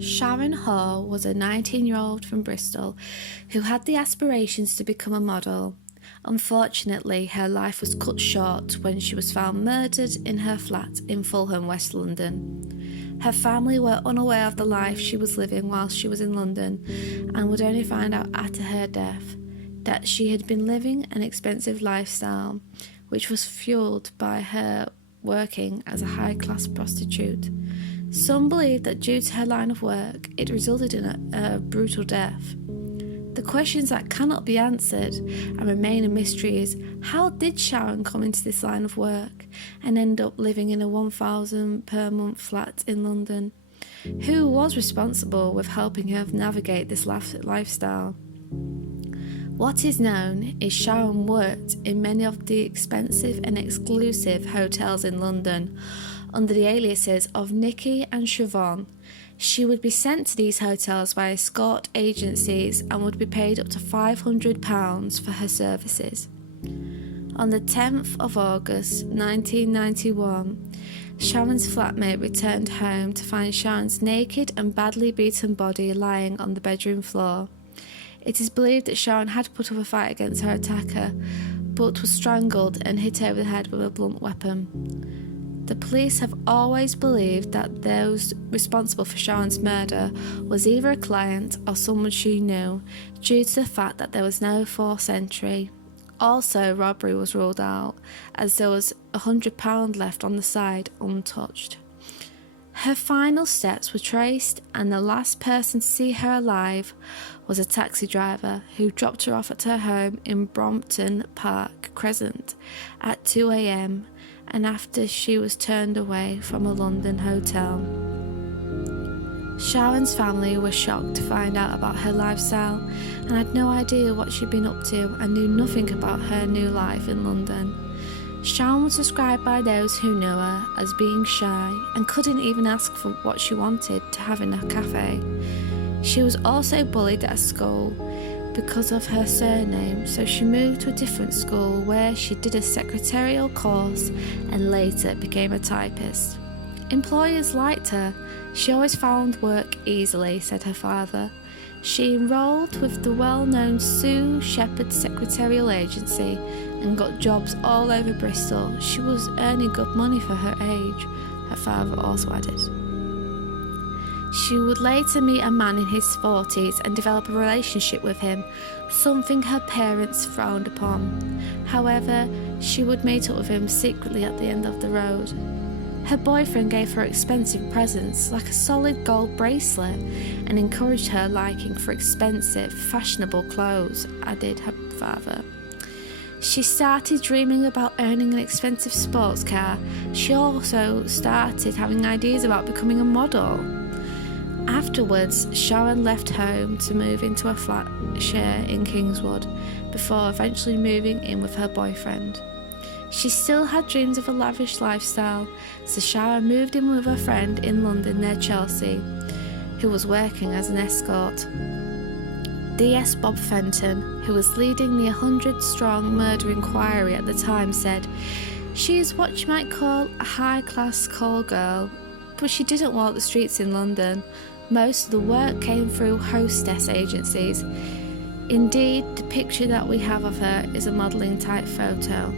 Sharon Hoare was a 19-year-old from Bristol who had the aspirations to become a model. Unfortunately, her life was cut short when she was found murdered in her flat in Fulham, West London. Her family were unaware of the life she was living while she was in London and would only find out after her death that she had been living an expensive lifestyle, which was fueled by her working as a high-class prostitute. Some believe that due to her line of work, it resulted in a brutal death. The questions that cannot be answered and remain a mystery is, how did Sharon come into this line of work and end up living in a £1,000 per month flat in London? Who was responsible with helping her navigate this lifestyle? What is known is Sharon worked in many of the expensive and exclusive hotels in London under the aliases of Nikki and Siobhan. She would be sent to these hotels by escort agencies and would be paid up to £500 for her services. On the 10th of August 1991, Sharon's flatmate returned home to find Sharon's naked and badly beaten body lying on the bedroom floor. It is believed that Sharon had put up a fight against her attacker, but was strangled and hit over the head with a blunt weapon. The police have always believed that those responsible for Sharon's murder was either a client or someone she knew, due to the fact that there was no forced entry. Also, robbery was ruled out, as there was £100 left on the side untouched. Her final steps were traced, and the last person to see her alive was a taxi driver who dropped her off at her home in Brompton Park Crescent at 2 a.m. and after she was turned away from a London hotel. Sharon's family were shocked to find out about her lifestyle and had no idea what she'd been up to and knew nothing about her new life in London. Sharon was described by those who knew her as being shy and couldn't even ask for what she wanted to have in a cafe. She was also bullied at school because of her surname, so she moved to a different school where she did a secretarial course and later became a typist. Employers liked her. She always found work easily, said her father. She enrolled with the well-known Sue Shepherd Secretarial Agency and got jobs all over Bristol. She was earning good money for her age, her father also added. She would later meet a man in his 40s and develop a relationship with him, something her parents frowned upon. However, she would meet up with him secretly at the end of the road. Her boyfriend gave her expensive presents, like a solid gold bracelet, and encouraged her liking for expensive, fashionable clothes, added her father. She started dreaming about owning an expensive sports car. She also started having ideas about becoming a model. Afterwards, Sharon left home to move into a flat share in Kingswood, before eventually moving in with her boyfriend. She still had dreams of a lavish lifestyle, so Sharon moved in with her friend in London near Chelsea, who was working as an escort. DS Bob Fenton, who was leading the 100-strong murder inquiry at the time, said, "She is what you might call a high-class call girl, but she didn't walk the streets in London. Most of the work came through hostess agencies. Indeed, the picture that we have of her is a modelling-type photo."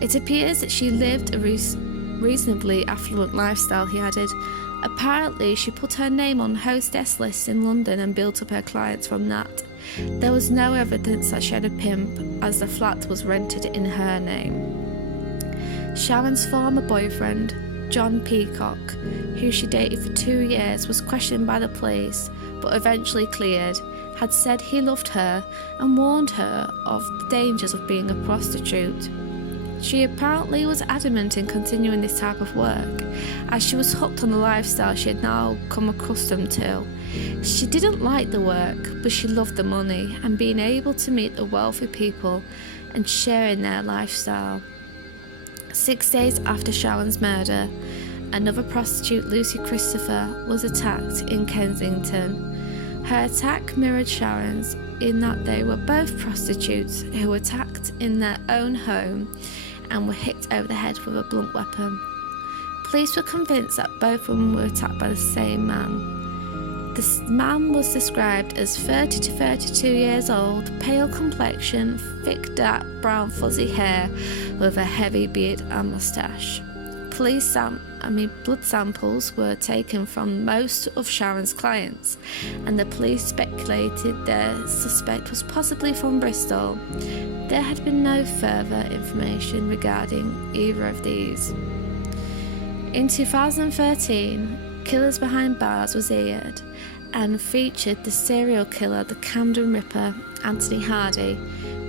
It appears that she lived a reasonably affluent lifestyle, he added. Apparently, she put her name on hostess lists in London and built up her clients from that. There was no evidence that she had a pimp, as the flat was rented in her name. Sharon's former boyfriend, John Peacock, who she dated for 2 years, was questioned by the police, but eventually cleared, had said he loved her and warned her of the dangers of being a prostitute. She apparently was adamant in continuing this type of work, as she was hooked on the lifestyle she had now come accustomed to. She didn't like the work, but she loved the money and being able to meet the wealthy people and share in their lifestyle. 6 days after Sharon's murder, another prostitute, Lucy Christopher, was attacked in Kensington. Her attack mirrored Sharon's in that they were both prostitutes who were attacked in their own home and were hit over the head with a blunt weapon. Police were convinced that both women were attacked by the same man. This man was described as 30 to 32 years old, pale complexion, thick dark brown fuzzy hair with a heavy beard and moustache. Blood samples were taken from most of Sharon's clients, and the police speculated their suspect was possibly from Bristol. There had been no further information regarding either of these. In 2013, Killers Behind Bars was aired and featured the serial killer, the Camden Ripper, Anthony Hardy.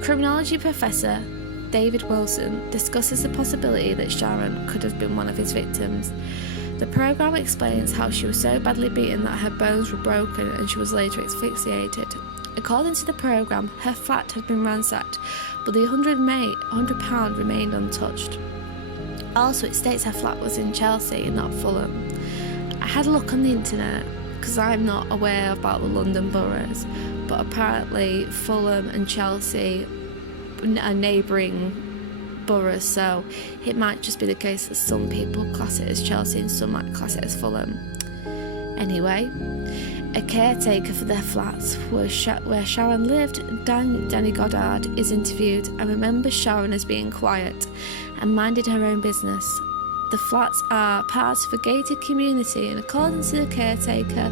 Criminology professor David Wilson discusses the possibility that Sharon could have been one of his victims. The programme explains how she was so badly beaten that her bones were broken and she was later asphyxiated. According to the programme, her flat had been ransacked, but the £100 remained untouched. Also, it states her flat was in Chelsea and not Fulham. I had a look on the internet because I'm not aware about the London boroughs, but apparently Fulham and Chelsea are neighbouring boroughs, so it might just be the case that some people class it as Chelsea and some might class it as Fulham. Anyway, a caretaker for their flats where Sharon lived, Danny Goddard, is interviewed and remembers Sharon as being quiet and minded her own business. The flats are part of a gated community, and according to the caretaker,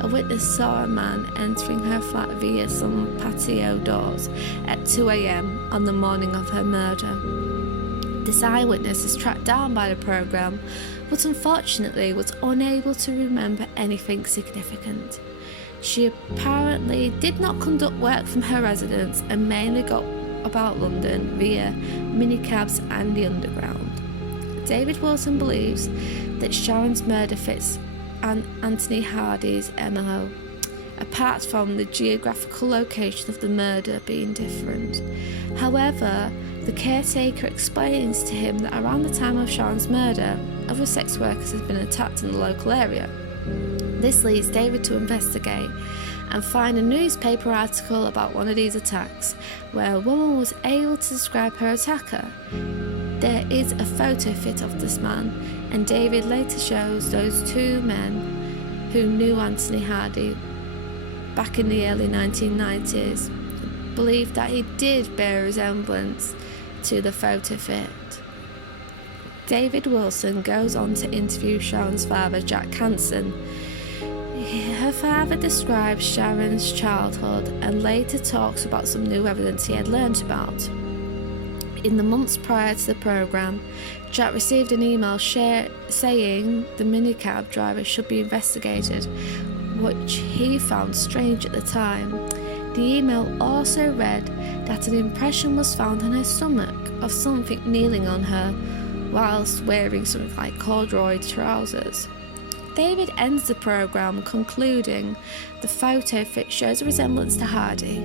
a witness saw a man entering her flat via some patio doors at 2 a.m. on the morning of her murder. This eyewitness is tracked down by the programme, but unfortunately was unable to remember anything significant. She apparently did not conduct work from her residence and mainly got about London via minicabs and the underground. David Wilson believes that Sharon's murder fits Anthony Hardy's MO, apart from the geographical location of the murder being different. However, the caretaker explains to him that around the time of Sharon's murder, other sex workers had been attacked in the local area. This leads David to investigate and find a newspaper article about one of these attacks, where a woman was able to describe her attacker. There is a photo fit of this man, and David later shows those two men who knew Anthony Hardy back in the early 1990s believed that he did bear a resemblance to the photo fit. David Wilson goes on to interview Sharon's father, Jack Hansen. Her father describes Sharon's childhood and later talks about some new evidence he had learnt about. In the months prior to the programme, Jack received an email saying the minicab driver should be investigated, which he found strange at the time. The email also read that an impression was found on her stomach of something kneeling on her whilst wearing something like corduroy trousers. David ends the programme concluding the photo fit shows a resemblance to Hardy.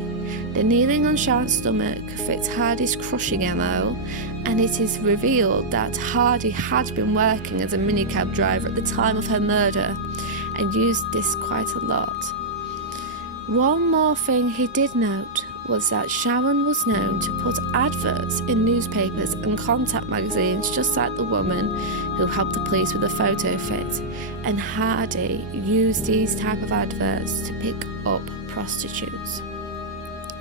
The kneeling on Sharon's stomach fits Hardy's crushing MO, and it is revealed that Hardy had been working as a minicab driver at the time of her murder and used this quite a lot. One more thing he did note was that Sharon was known to put adverts in newspapers and contact magazines just like the woman who helped the police with the photo fit, and Hardy used these type of adverts to pick up prostitutes.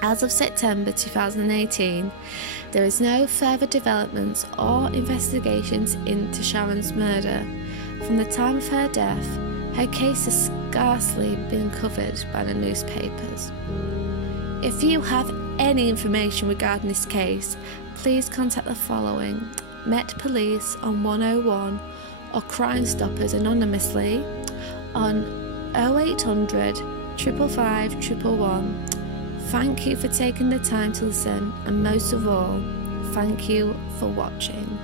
As of September 2018, there is no further developments or investigations into Sharon's murder. From the time of her death, her case has scarcely been covered by the newspapers. If you have any information regarding this case, please contact the following: Met Police on 101 or Crime Stoppers anonymously on 0800 555 111. Thank you for taking the time to listen, and most of all, thank you for watching.